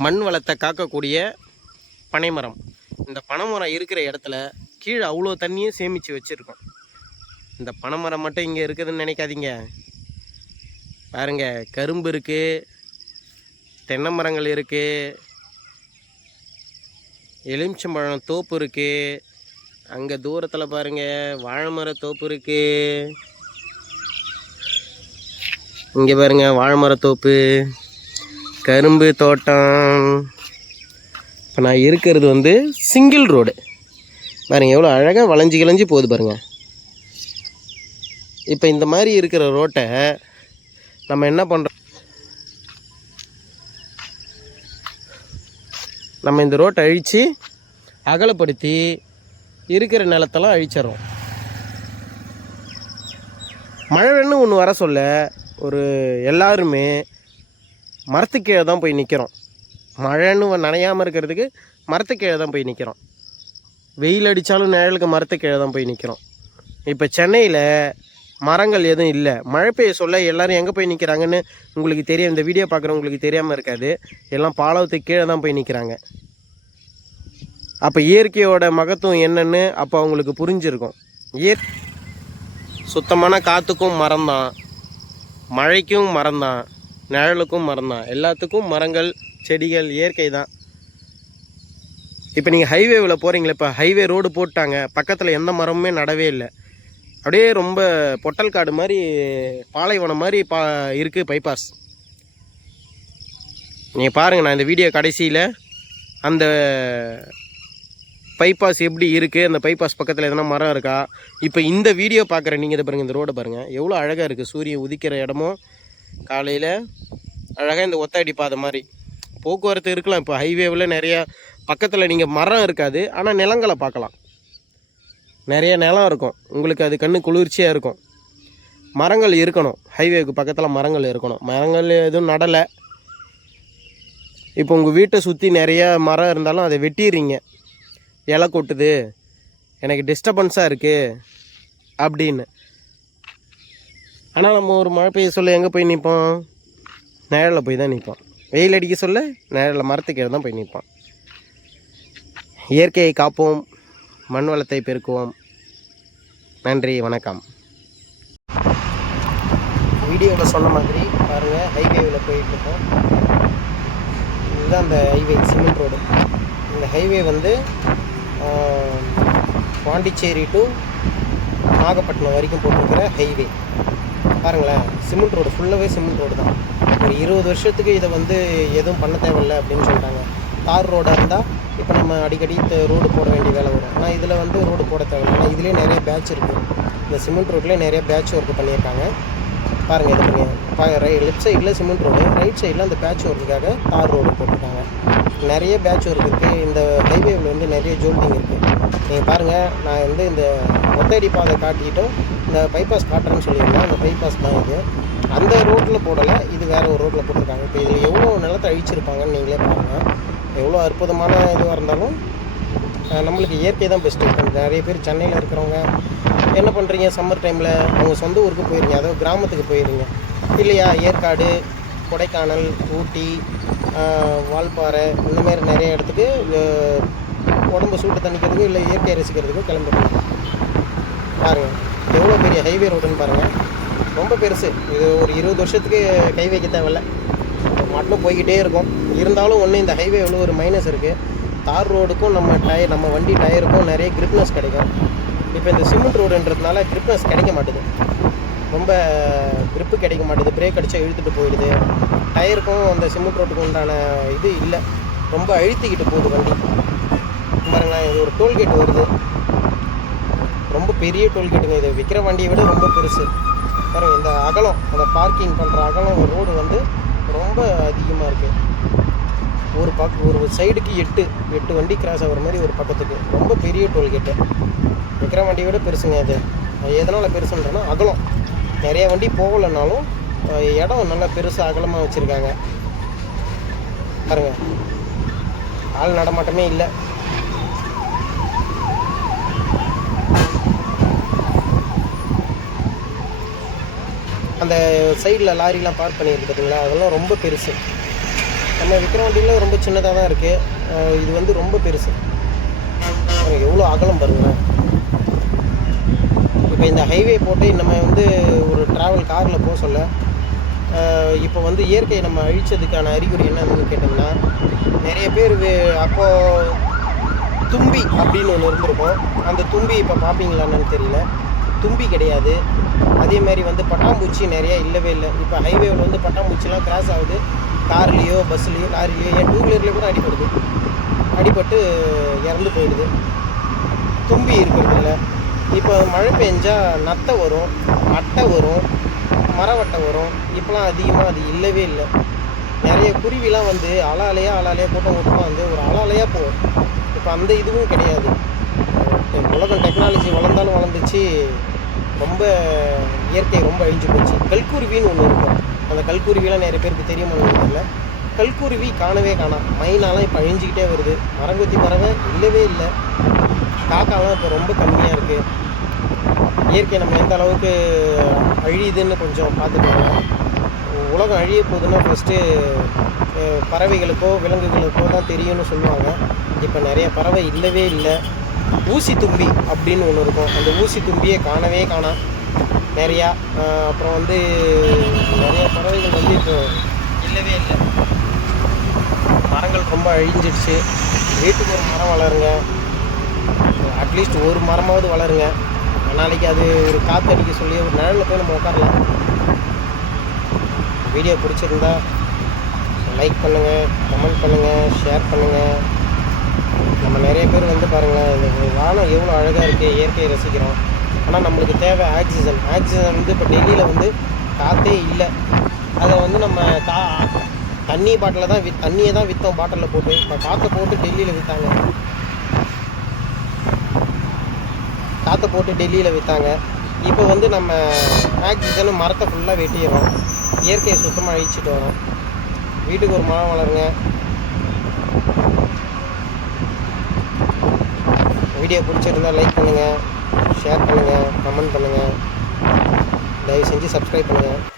மண் வளத்தை காக்கக்கூடிய பனைமரம். இந்த பனைமரம் இருக்கிற இடத்துல கீழே அவ்வளோ தண்ணியும் சேமித்து வச்சுருக்கோம். இந்த பனைமரம் மட்டும் இங்கே இருக்குதுன்னு நினைக்காதீங்க. பாருங்க கரும்பு இருக்குது தென்னை மரங்கள் இருக்குது எலுமிச்சம்பழம் தோப்பு இருக்குது அங்கே தூரத்தில் பாருங்கள் வாழை மர தோப்பு இருக்குது இங்கே பாருங்கள் வாழை தோப்பு. கரும்பு தோட்டம். இப்போ நான் இருக்கிறது வந்து சிங்கிள் ரோடு பாருங்கள் எவ்வளோ அழகாக வளைஞ்சி கிளைஞ்சி போகுது பாருங்கள் இப்போ இந்த மாதிரி இருக்கிற ரோட்டை நம்ம என்ன பண்ணுறோம் நம்ம இந்த ரோட்டை அழித்து அகலப்படுத்தி இருக்கிற நிலத்தெல்லாம் அழிச்சிட்றோம். மழை வேணும் ஒன்று வர சொல்ல ஒரு எல்லாருமே மரத்துக்கீழே தான் போய் நிற்கிறோம் மழைன்னு நனையாமல் இருக்கிறதுக்கு மரத்துக்கீழே தான் போய் நிற்கிறோம் வெயில் அடித்தாலும் நிழலுக்கு மரத்துக்கீழே தான் போய் நிற்கிறோம் இப்போ சென்னையில் மரங்கள் எதுவும் இல்லை. மழை பெய்ய சொல்ல எல்லாரும் எங்கே போய் நிற்கிறாங்கன்னு உங்களுக்கு தெரியும். இந்த வீடியோ பார்க்குறவங்களுக்கு தெரியாமல் இருக்காது. எல்லாம் பாலவத்துக்கு கீழே தான் போய் நிற்கிறாங்க அப்போ இயற்கையோட மகத்துவம் என்னன்னு அப்போ அவங்களுக்கு புரிஞ்சிருக்கும். இயற் சுத்தமான காற்றுக்கும் மரம் தான் மழைக்கும் மரம் தான் நிழலுக்கும் மரம் தான். எல்லாத்துக்கும் மரங்கள் செடிகள் இயற்கை தான். இப்போ நீங்கள் ஹைவேவில் போகிறீங்களே இப்போ ஹைவே ரோடு போட்டாங்க பக்கத்தில் எந்த மரமுமே நடவே இல்லை. அப்படியே ரொம்ப பொட்டல் காடு மாதிரி பாலைவனம் மாதிரி பா இருக்குது பைபாஸ் நீங்கள் பாருங்கள் நான் இந்த வீடியோ கடைசியில் அந்த பைபாஸ் எப்படி இருக்குது அந்த பைபாஸ் பக்கத்தில் எதனா மரம் இருக்கா? இப்போ இந்த வீடியோ பார்க்குற நீங்கள் இதை பாருங்கள் இந்த ரோடை பாருங்கள் எவ்வளோ அழகாக இருக்குது சூரியன் உதிக்கிற இடமும் காலையில் அழகாக இந்த ஒத்தடி பாதை மாதிரி. போக்குவரத்து இருக்கலாம் இப்போ ஹைவேவில் நிறையா பக்கத்தில் நீங்கள் மரம் இருக்காது ஆனால் நிலங்களை பார்க்கலாம். நிறைய நிலம் இருக்கும். உங்களுக்கு அது கண்ணு குளிர்ச்சியாக இருக்கும். மரங்கள் இருக்கணும். ஹைவேக்கு பக்கத்தில் மரங்கள் இருக்கணும். மரங்கள் எதுவும் நடலை. இப்போ உங்கள் வீட்டை சுற்றி நிறைய மரம் இருந்தாலும் அதை வெட்டிடுறீங்க. இலை கொட்டுது. எனக்கு டிஸ்டர்பன்ஸாக இருக்குது அப்படின்னு. ஆனால் நம்ம ஒரு மழை பெய்ய சொல்ல எங்கே போய் நிற்போம் நிழலில் போய் தான் நிற்போம் வெயில் அடிக்க சொல்ல நிழலில் மரத்துக்கு தான் போய் நிற்போம் இயற்கையை காப்போம். மண் வளத்தை பெருக்குவோம். நன்றி வணக்கம். வீடியோவில் சொன்ன மாதிரி பாருங்கள் ஹைவேவில் போயிட்டுருக்கோம் இதுதான் அந்த ஹைவே சிமெண்ட் ரோடு இந்த ஹைவே வந்து பாண்டிச்சேரி டு நாகப்பட்டினம் வரைக்கும் போட்டிருக்கிற ஹைவே பாருங்களேன் சிமெண்ட் ரோடு ஃபுல்லாகவே சிமெண்ட் ரோடு தான். ஒரு இருபது வருஷத்துக்கு இதை வந்து எதுவும் பண்ண தேவையில்லை அப்படின்னு சொல்லிட்டாங்க. தார் ரோடாக இருந்தால் இப்போ நம்ம அடிக்கடி ரோடு போட வேண்டிய வேலை வரும். ஆனால் இதில் வந்து ரோடு போட தேவையில்லை. ஆனால் இதுலேயே நிறைய பேட்ச் இருக்குது இந்த சிமெண்ட் ரோட்லேயே நிறைய பேட்ச் ஒர்க் பண்ணியிருக்காங்க. பாருங்கள் இது பண்ணி பா ரை லெஃப்ட் சைடில் சிமெண்ட் ரோடு ரைட் சைடில் அந்த பேட்ச் ஒர்க்குக்காக தார் ரோடு போட்டிருக்காங்க. நிறைய பேட்ச் ஒர்க் இருக்குது இந்த ஹைவேவில் வந்து நிறைய ஜோல்டிங் இருக்குது நீங்கள் பாருங்கள் நான் வந்து இந்த ஒத்தடி பாதை காட்டிட்டும் இந்த பைபாஸ் காட்டுறேன்னு சொல்லியிருந்தேன். அந்த பைபாஸ் தான் இது. அந்த ரோட்டில் போடலை இது வேறு ஒரு ரோட்டில் போட்டிருக்காங்க. இப்போ இதில் எவ்வளோ நிலத்தை அழிச்சிருப்பாங்கன்னு நீங்களே பாருங்கள் எவ்வளோ அற்புதமான இதுவாக இருந்தாலும் நம்மளுக்கு இயற்கை தான் பெஸ்ட்டு இப்போ நிறைய பேர் சென்னையில் இருக்கிறவங்க என்ன பண்ணுறீங்க சம்மர் டைமில் அவங்க சொந்த ஊருக்கு போயிருங்க. அதாவது கிராமத்துக்கு போயிருங்க. இல்லையா? ஏற்காடு கொடைக்கானல் ஊட்டி வால்பாறை இந்த மாதிரி நிறைய இடத்துக்கு உடம்பு சூட்டு தணிக்கிறதுக்கு இல்லை இயற்கையை ரசிக்கிறதுக்கு கிளம்பிடுங்க பாருங்கள் எவ்வளோ பெரிய ஹைவே ரோடுன்னு பாருங்கள் ரொம்ப பெருசு. இது ஒரு இருபது வருஷத்துக்கு கை வைக்க தேவையில்ல. மட்டும் போய்கிட்டே இருக்கும். இருந்தாலும் ஒன்று இந்த ஹைவே எவ்வளோ ஒரு மைனஸ் இருக்குது தார் ரோடுக்கும் நம்ம டயர் நம்ம வண்டி டயருக்கும் நிறைய கிரிப்னஸ் கிடைக்கும். இப்போ இந்த சிமெண்ட் ரோடுன்றதுனால கிரிப்னஸ் கிடைக்க மாட்டேங்குது ரொம்ப க்ரிப்பு கிடைக்க மாட்டேது பிரேக் அடித்தா இழுத்துட்டு போயிடுது. டயருக்கும் அந்த சிமெண்ட் ரோட்டுக்கும் உண்டான இது இல்லை. ரொம்ப அழுத்திக்கிட்டு போகுது வண்டி. பாருங்களேன் இது ஒரு டோல்கேட் வருது. ரொம்ப பெரிய டோல்கேட்டுங்க இது. விற்கிற வண்டியை விட ரொம்ப பெருசு. பாருங்கள் இந்த அகலம் அந்த பார்க்கிங் பண்ணுற அகலம் ரோடு வந்து ரொம்ப அதிகமாக இருக்குது ஒரு பக் ஒரு சைடுக்கு எட்டு எட்டு வண்டி கிராஸ் ஆகிற மாதிரி ஒரு பக்கத்துக்கு. ரொம்ப பெரிய டோல்கேட்டு விற்கிற வண்டியை விட பெருசுங்க அது எதனால் பெருசுன்றனா அகலம். நிறைய வண்டி போகலைன்னாலும் இடம் நல்லா பெருசாக அகலமாக வச்சுருக்காங்க. பாருங்கள் ஆள் நடமாட்டமே இல்லை. அந்த சைடில் லாரிலாம் பார்க் பண்ணியிருக்கு பார்த்தீங்களா அதெல்லாம் ரொம்ப பெருசு. நம்ம விற்கிற வண்டியில் ரொம்ப சின்னதாக தான் இருக்குது இது வந்து ரொம்ப பெருசு. எவ்வளோ அகலம் பாருங்களேன் இப்போ இந்த ஹைவே போட்டு நம்ம வந்து ஒரு ட்ராவல் காரில் போக சொல்ல இப்போ வந்து இயற்கையை நம்ம அழிச்சதுக்கான அறிகுறி என்னன்னு கேட்டோம்னா நிறைய பேர் வே- தும்பி அப்படின்னு ஒன்று இருந்திருக்கும். அந்த தும்பி இப்போ பார்ப்பீங்களான்னு தெரியல. தும்பி கிடையாது. அதே மாதிரி வந்து பட்டாம்பூச்சி நிறையா இல்லவே இல்லை. இப்போ ஹைவேவில் வந்து பட்டாம்பூச்சிலாம் கிராஸ் ஆகுது. கார்லேயோ பஸ்லேயோ லாரிலேயோ ஏன் டூ வீலர்லேயோ கூட அடிபடுது. அடிபட்டு இறந்து போயிடுது. தும்பி இருக்கிறது இல்லை இப்போ மழை பெஞ்சால் நத்தை வரும் அட்டை வரும் மரவட்டை வரும். இப்போலாம் அதிகமாக அது இல்லவே இல்லை. நிறைய குருவிலாம் வந்து அலாலையாக அலாலையாக கூட்டம் கூட்டமாக வந்து ஒரு அலாலையாக போகும். இப்போ அந்த இதுவும் கிடையாது. உலகம் டெக்னாலஜி வளர்ந்தாலும் வளர்ந்துச்சு. ரொம்ப இயற்கை ரொம்ப அழிஞ்சு போச்சு. கல்குருவின்னு ஒன்று இருக்கும். அந்த கல்குருவிலாம் நிறைய பேருக்கு தெரியுமான்னு இல்லை கல்குருவி காணவே காணாம். மைனாலாம் இப்போ அழிஞ்சிக்கிட்டே வருது. மரங்கொத்தி பறவை இல்லவே இல்லை. காக்காலாம் இப்போ ரொம்ப கம்மியாக இருக்குது இயற்கை நம்ம எந்த அளவுக்கு அழியுதுன்னு கொஞ்சம் பார்த்துக்கோங்க உலகம் அழிய போகுதுன்னா ஃபஸ்ட்டு பறவைகளுக்கோ விலங்குகளுக்கோ தான் தெரியும்னு சொல்லுவாங்க. இப்போ நிறைய பறவை இல்லவே இல்லை. ஊசி தும்பி அப்படின்னு ஒன்று இருக்கும். அந்த ஊசி தும்பியை காணவே காணாம். நிறையா அப்புறம் வந்து நிறைய பறவைகள் வந்து இப்போ இல்லவே இல்லை. மரங்கள் ரொம்ப அழிஞ்சிடுச்சு. வீட்டுக்கு ஒரு மரம் வளருங்க. அட்லீஸ்ட் ஒரு மரமாவது வளருங்க. நாளைக்கு அது ஒரு காற்று அடிக்க சொல்லி ஒரு நிழலில் போய் நம்ம உட்காரலாம். வீடியோ பிடிச்சிருந்தா லைக் பண்ணுங்கள் கமெண்ட் பண்ணுங்கள் ஷேர் பண்ணுங்கள் நம்ம நிறைய பேர் வந்து பாருங்கள் இந்த வானம் எவ்வளோ அழகாக இருக்குது இயற்கையை ரசிக்கிறோம். ஆனால் நம்மளுக்கு தேவை ஆக்சிஜன் ஆக்சிஜன் வந்து இப்போ டெல்லியில் வந்து காற்றே இல்லை. அதை வந்து நம்ம கா தண்ணி பாட்டில் தான் வித் தண்ணியை தான் விற்றோம் பாட்டிலில் போட்டு. இப்போ காற்றை போட்டு டெல்லியில் விற்றாங்க காற்றை போட்டு டெல்லியில் விற்றாங்க இப்போ வந்து நம்ம ஆக்சிஜனும் மரத்தை ஃபுல்லாக வெட்டிடுறோம். இயற்கையை சுத்தமாக அழிச்சிட்டு வரோம் வீட்டுக்கு ஒரு மரம் வளருங்க. வீடியோ பிடிச்சிருந்தா லைக் பண்ணுங்கள் ஷேர் பண்ணுங்கள் கமெண்ட் பண்ணுங்கள் தயவு செஞ்சு சப்ஸ்கிரைப் பண்ணுங்கள்